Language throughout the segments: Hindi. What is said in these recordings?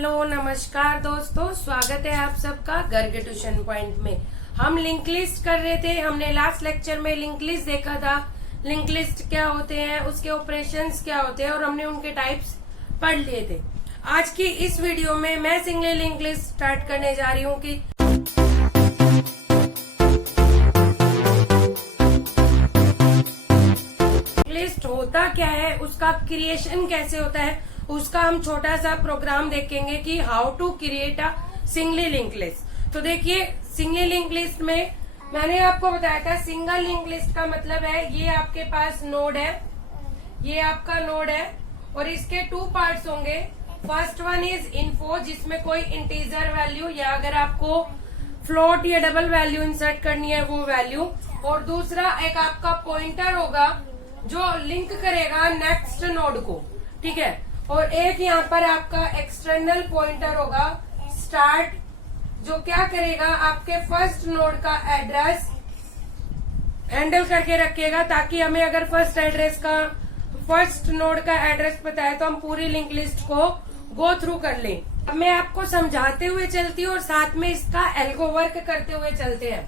हेलो नमस्कार दोस्तों, स्वागत है आप सबका गर्ग ट्यूशन पॉइंट में। हम लिंक लिस्ट कर रहे थे। हमने लास्ट लेक्चर में लिंक लिस्ट देखा था। लिंक लिस्ट क्या होते हैं, उसके ऑपरेशंस क्या होते हैं और हमने उनके टाइप्स पढ़ लिए थे। आज की इस वीडियो में मैं सिंगल लिंक लिस्ट स्टार्ट करने जा रही हूँ कि लिस्ट होता क्या है, उसका क्रिएशन कैसे होता है, उसका हम छोटा सा प्रोग्राम देखेंगे कि how to create a single link list. तो देखिए, सिंगल लिंक लिस्ट में मैंने आपको बताया था, सिंगल लिंक लिस्ट का मतलब है ये आपके पास नोड है, ये आपका नोड है और इसके टू पार्ट्स होंगे। फर्स्ट वन इज इन्फो, जिसमें कोई इंटीजर वैल्यू या अगर आपको फ्लोट या डबल वैल्यू इंसर्ट करनी है वो वैल्यू, और दूसरा एक आपका पॉइंटर होगा जो लिंक करेगा नेक्स्ट नोड को, ठीक है। और एक यहाँ पर आपका एक्सटर्नल पॉइंटर होगा स्टार्ट, जो क्या करेगा आपके फर्स्ट नोड का एड्रेस हैंडल करके रखेगा, ताकि हमें अगर फर्स्ट नोड का एड्रेस पता है तो हम पूरी लिंक लिस्ट को गो थ्रू कर लें। अब मैं आपको समझाते हुए चलती हूँ और साथ में इसका एल्गो वर्क करते हुए चलते हैं।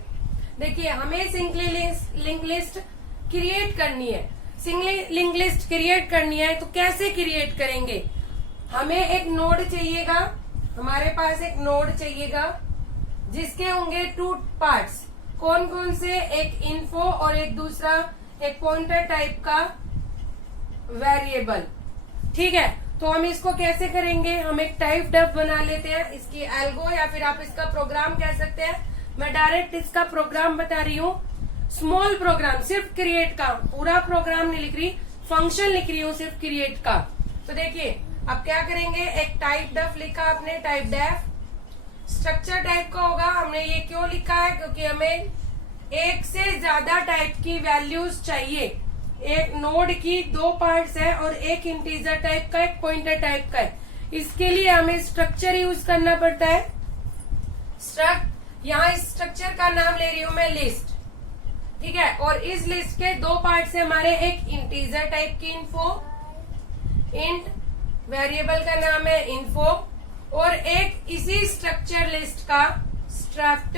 देखिए, हमें सिंगल लिंक लिस्ट क्रिएट करनी है। सिंगल लिंक लिस्ट क्रिएट करनी है तो कैसे क्रिएट करेंगे? हमें एक नोड चाहिएगा, हमारे पास एक नोड चाहिएगा जिसके होंगे टू पार्ट्स। कौन कौन से? एक इन्फो और एक दूसरा एक पॉइंटर टाइप का वेरिएबल, ठीक है। तो हम इसको कैसे करेंगे? हम एक टाइप डेफ बना लेते हैं, इसकी एल्गो या फिर आप इसका प्रोग्राम कह सकते हैं। मैं डायरेक्ट इसका प्रोग्राम बता रही हूँ, स्मॉल प्रोग्राम, सिर्फ क्रिएट का, पूरा प्रोग्राम नहीं लिख रही, फंक्शन लिख रही हूँ सिर्फ क्रिएट का। तो देखिए, अब क्या करेंगे, एक टाइप डेफ लिखा आपने, टाइप डेफ स्ट्रक्चर टाइप का होगा। हमने ये क्यों लिखा है? क्योंकि हमें एक से ज्यादा टाइप की वैल्यूज चाहिए। एक नोड की दो पार्ट्स है और एक इंटीजर टाइप का, एक पॉइंटर टाइप का है। इसके लिए हमें स्ट्रक्चर यूज करना पड़ता है। यहाँ इस स्ट्रक्चर का नाम ले रही हूं मैं लिस्ट, ठीक है। और इस लिस्ट के दो पार्ट्स है हमारे, एक इंटीजर टाइप की इन्फो, इंट वेरिएबल का नाम है इन्फो, और एक इसी स्ट्रक्चर लिस्ट का स्ट्रक्ट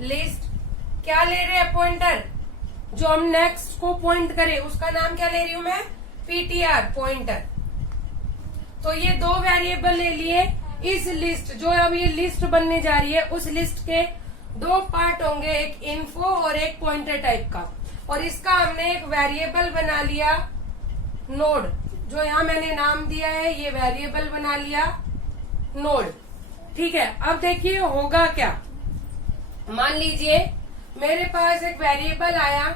लिस्ट, क्या ले रहे हैं, पॉइंटर, जो हम नेक्स्ट को पॉइंट करें उसका नाम क्या ले रही हूं मैं, पीटीआर, पॉइंटर। तो ये दो वेरिएबल ले लिए। इस लिस्ट, जो अब ये लिस्ट बनने जा रही है, उस लिस्ट के दो पार्ट होंगे, एक इन्फो और एक पॉइंटर टाइप का। और इसका हमने एक वेरिएबल बना लिया नोड, जो यहाँ मैंने नाम दिया है, ये वेरिएबल बना लिया नोड, ठीक है। अब देखिए होगा क्या, मान लीजिए मेरे पास एक वेरिएबल आया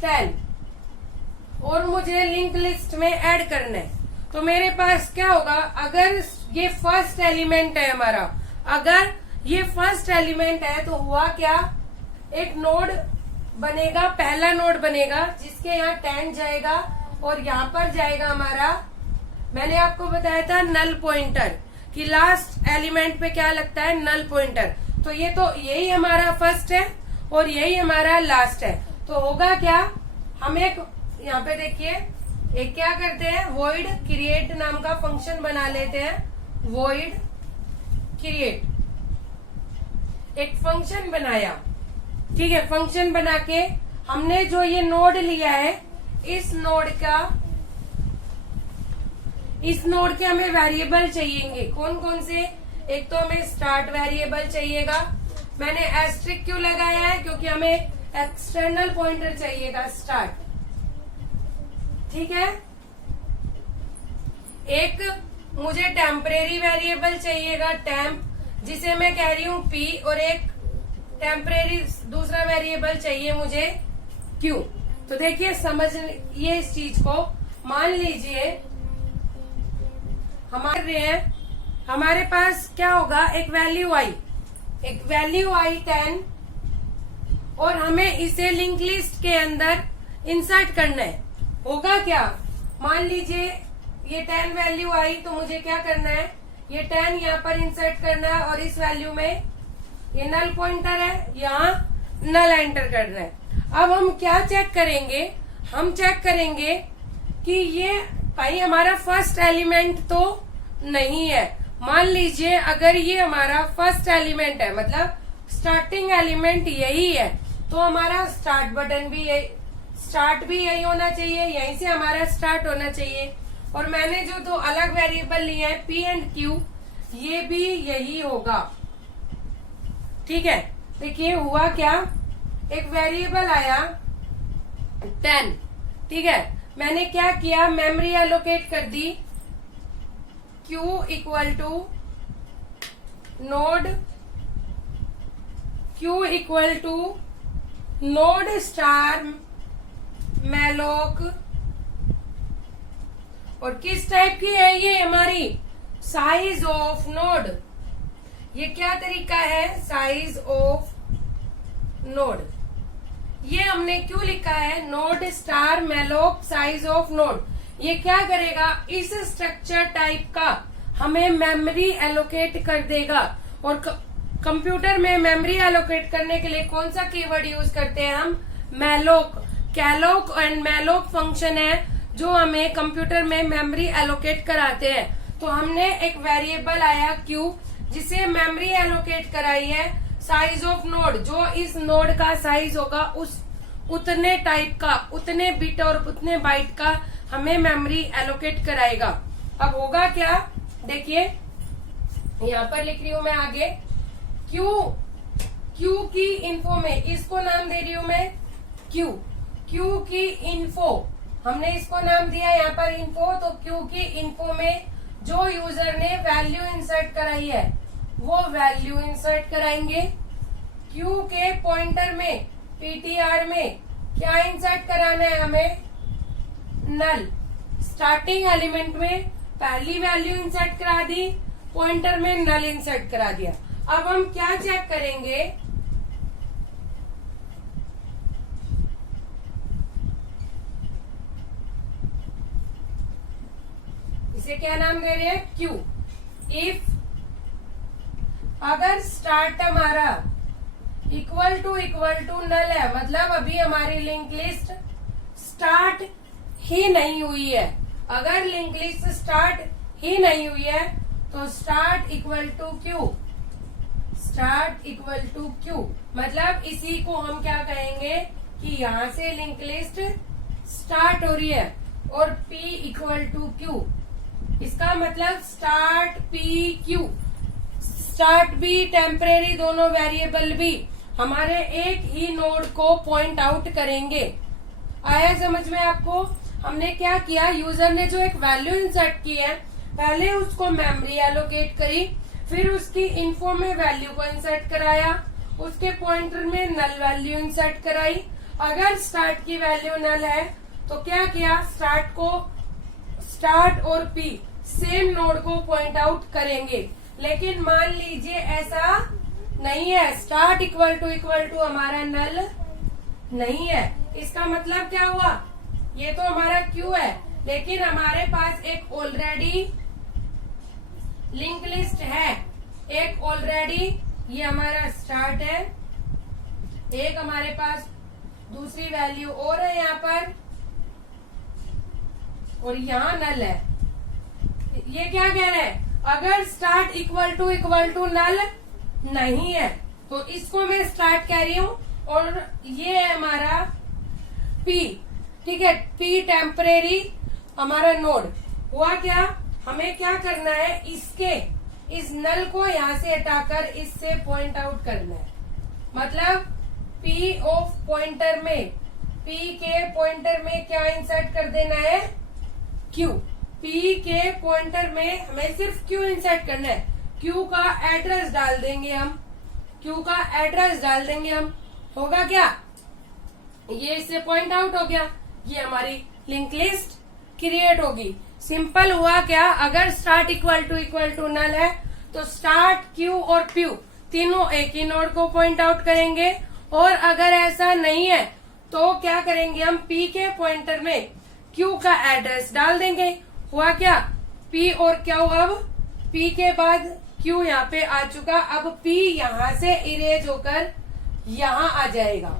10 और मुझे लिंक लिस्ट में ऐड करना है। तो मेरे पास क्या होगा, अगर ये फर्स्ट एलिमेंट है हमारा, अगर ये फर्स्ट एलिमेंट है तो हुआ क्या, एक नोड बनेगा, पहला नोड बनेगा जिसके यहाँ 10 जाएगा और यहाँ पर जाएगा हमारा, मैंने आपको बताया था नल पॉइंटर, कि लास्ट एलिमेंट पे क्या लगता है, नल पॉइंटर। तो ये तो यही हमारा फर्स्ट है और यही हमारा लास्ट है। तो होगा क्या, हम एक यहाँ पे देखिए, एक क्या करते हैं, वॉइड क्रिएट नाम का फंक्शन बना लेते हैं। वॉइड क्रिएट एक फंक्शन बनाया, ठीक है। फंक्शन बना के हमने जो ये नोड लिया है, इस नोड के हमें वेरिएबल चाहिएंगे। कौन कौन से? एक तो हमें स्टार्ट वेरिएबल चाहिएगा। मैंने एस्ट्रिक क्यों लगाया है? क्योंकि हमें एक्सटर्नल पॉइंटर चाहिएगा स्टार्ट, ठीक है। एक मुझे टेम्परेरी वेरिएबल चाहिएगा टेम्प, जिसे मैं कह रही हूँ पी, और एक टेम्परेरी दूसरा वेरिएबल चाहिए मुझे क्यू। तो देखिए, समझिए इस चीज को। मान लीजिए हमारे पास क्या होगा, एक वैल्यू आई 10 और हमें इसे लिंक लिस्ट के अंदर इंसर्ट करना है। होगा क्या, मान लीजिए ये 10 वैल्यू आई, तो मुझे क्या करना है, ये 10 यहाँ पर इंसर्ट करना है और इस वैल्यू में ये नल पॉइंटर है, यहाँ नल एंटर करना है। अब हम क्या चेक करेंगे, हम चेक करेंगे कि ये भाई हमारा फर्स्ट एलिमेंट तो नहीं है। मान लीजिए अगर ये हमारा फर्स्ट एलिमेंट है, मतलब स्टार्टिंग एलिमेंट यही है, तो हमारा स्टार्ट बटन भी यही, स्टार्ट भी यही होना चाहिए, यहीं से हमारा स्टार्ट होना चाहिए। और मैंने जो दो अलग वेरिएबल लिए हैं P एंड Q, ये भी यही होगा। ठीक है, देखिए हुआ क्या, एक वेरिएबल आया 10, ठीक है, मैंने क्या किया, मेमोरी एलोकेट कर दी Q equal to node, Q equal to node star malloc. और किस टाइप की है ये हमारी, साइज ऑफ नोड। ये क्या तरीका है, साइज ऑफ नोड। ये हमने क्यों लिखा है, node star malloc size of node. ये क्या करेगा, इस स्ट्रक्चर टाइप का हमें मेमोरी एलोकेट कर देगा। और कंप्यूटर में मेमोरी एलोकेट करने के लिए कौन सा कीवर्ड यूज करते हैं हम, मैलोक। कैलोक एंड मैलोक फंक्शन है जो हमें कंप्यूटर में मेमोरी एलोकेट कराते हैं। तो हमने एक वेरिएबल आया Q, जिसे मेमोरी एलोकेट कराई है साइज ऑफ नोड, जो इस नोड का साइज होगा उस उतने टाइप का, उतने बिट और उतने बाइट का हमें मेमोरी एलोकेट कराएगा। अब होगा क्या, देखिए यहाँ पर लिख रही हूं मैं आगे, Q की इन्फो में इसको नाम दे रही हूं मैं Q की इन्फो, हमने इसको नाम दिया यहाँ पर इन्फो। तो Q की इन्फो में जो यूजर ने वैल्यू इंसर्ट कराई है वो वैल्यू इंसर्ट कराएंगे। Q के पॉइंटर में, PTR में क्या इंसर्ट कराना है हमें, नल। स्टार्टिंग एलिमेंट में पहली वैल्यू इंसर्ट करा दी, पॉइंटर में नल इंसर्ट करा दिया। अब हम क्या चेक करेंगे, इसे क्या नाम दे रहे हैं, Q। इफ अगर स्टार्ट हमारा इक्वल टू नल है, मतलब अभी हमारी लिंक लिस्ट स्टार्ट ही नहीं हुई है, अगर लिंक लिस्ट स्टार्ट ही नहीं हुई है तो start equal to Q, start equal to Q, मतलब इसी को हम क्या कहेंगे कि यहाँ से लिंक लिस्ट स्टार्ट हो रही है। और P इक्वल टू Q, इसका मतलब स्टार्ट P Q, स्टार्ट भी टेम्परेरी, दोनों वेरिएबल भी हमारे एक ही नोड को पॉइंट आउट करेंगे। आया समझ में आपको, हमने क्या किया, यूजर ने जो एक वैल्यू इंसर्ट की है, पहले उसको मेमोरी एलोकेट करी, फिर उसकी इन्फो में वैल्यू को इंसर्ट कराया, उसके पॉइंटर में नल वैल्यू इंसर्ट कराई। अगर स्टार्ट की वैल्यू नल है तो क्या किया, स्टार्ट और P सेम नोड को पॉइंट आउट करेंगे। लेकिन मान लीजिए ऐसा नहीं है, स्टार्ट इक्वल टू हमारा नल नहीं है, इसका मतलब क्या हुआ, ये तो हमारा Q है, लेकिन हमारे पास एक ऑलरेडी लिंक लिस्ट है, एक ऑलरेडी ये हमारा स्टार्ट है, एक हमारे पास दूसरी वैल्यू और है यहाँ पर, और यहाँ नल है। ये क्या कह रहे हैं, अगर स्टार्ट इक्वल टू नल नहीं है तो इसको मैं स्टार्ट कह रही हूँ, और ये है हमारा P, ठीक है, P टेम्परेरी हमारा नोड। हुआ क्या, हमें क्या करना है, इसके इस नल को यहाँ से हटाकर इससे पॉइंट आउट करना है। मतलब P ऑफ पॉइंटर में, P के पॉइंटर में क्या इंसर्ट कर देना है, Q। P के पॉइंटर में हमें सिर्फ Q इंसर्ट करना है, Q का एड्रेस डाल देंगे हम, Q का एड्रेस डाल देंगे हम। होगा क्या, ये इससे पॉइंट आउट हो गया, ये हमारी लिंक लिस्ट क्रिएट होगी। सिंपल हुआ क्या, अगर स्टार्ट इक्वल टू नल है तो स्टार्ट, Q और P तीनों एक ही नोड को पॉइंट आउट करेंगे। और अगर ऐसा नहीं है तो क्या करेंगे, हम P के पॉइंटर में Q का एड्रेस डाल देंगे। हुआ क्या, P और क्या हुआ, अब P के बाद Q यहाँ पे आ चुका, अब P यहाँ से इरेज होकर यहाँ आ जाएगा।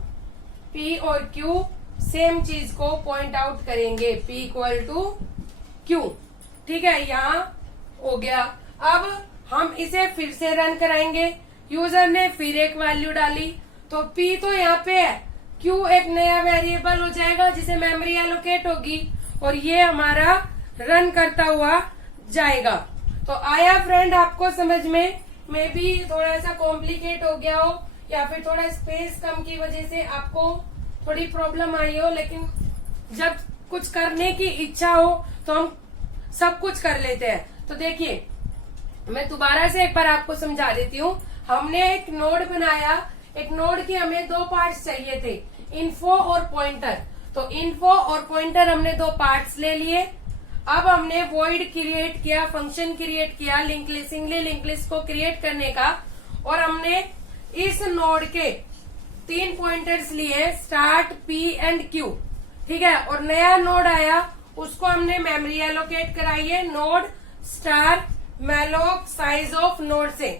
P और Q सेम चीज को पॉइंट आउट करेंगे, P इक्वल टू Q, ठीक है। यहाँ हो गया। अब हम इसे फिर से रन कराएंगे। यूजर ने फिर एक वैल्यू डाली, तो P तो यहाँ पे है, Q एक नया वेरिएबल हो जाएगा जिसे मेमोरी एलोकेट होगी और ये हमारा रन करता हुआ जाएगा। तो आया फ्रेंड आपको समझ में? मे बी थोड़ा सा कॉम्प्लिकेट हो गया हो या फिर थोड़ा स्पेस कम की वजह से आपको थोड़ी प्रॉब्लम आई हो, लेकिन जब कुछ करने की इच्छा हो तो हम सब कुछ कर लेते हैं। तो देखिए मैं दोबारा से एक बार आपको समझा देती हूँ। हमने एक नोड बनाया, एक नोड के हमें दो पार्ट्स चाहिए थे, इन्फो और पॉइंटर। तो इन्फो और पॉइंटर हमने दो पार्ट्स ले लिए। अब हमने वॉइड क्रिएट किया, फंक्शन क्रिएट किया link list, singly link list को क्रिएट करने का, और हमने इस नोड के 3 पॉइंटर्स लिए, स्टार्ट, पी एंड क्यू, ठीक है। और नया नोड आया, उसको हमने मेमोरी एलोकेट कराई है node star malloc size of node से।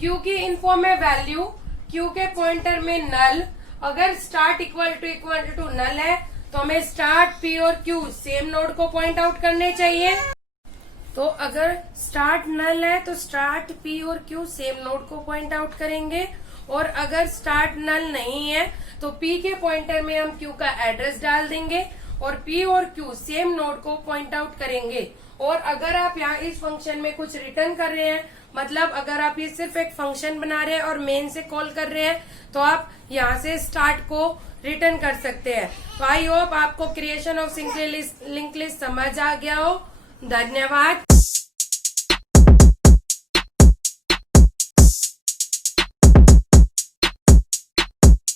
क्यू की इन्फो में वैल्यू, क्यू के पॉइंटर में नल। अगर स्टार्ट इक्वल टू नल है तो हमें स्टार्ट, पी और क्यू सेम नोड को पॉइंट आउट करने चाहिए। तो अगर स्टार्ट नल है तो स्टार्ट, पी और क्यू सेम नोड को पॉइंट आउट करेंगे, और अगर स्टार्ट नल नहीं है तो पी के पॉइंटर में हम क्यू का एड्रेस डाल देंगे और पी और क्यू सेम नोड को पॉइंट आउट करेंगे। और अगर आप यहाँ इस फंक्शन में कुछ रिटर्न कर रहे हैं, मतलब अगर आप ये सिर्फ एक फंक्शन बना रहे हैं और मेन से कॉल कर रहे हैं, तो आप यहाँ से स्टार्ट को रिटर्न कर सकते हैं। तो आई होप आपको creation of single link list समझ आ गया हो। धन्यवाद।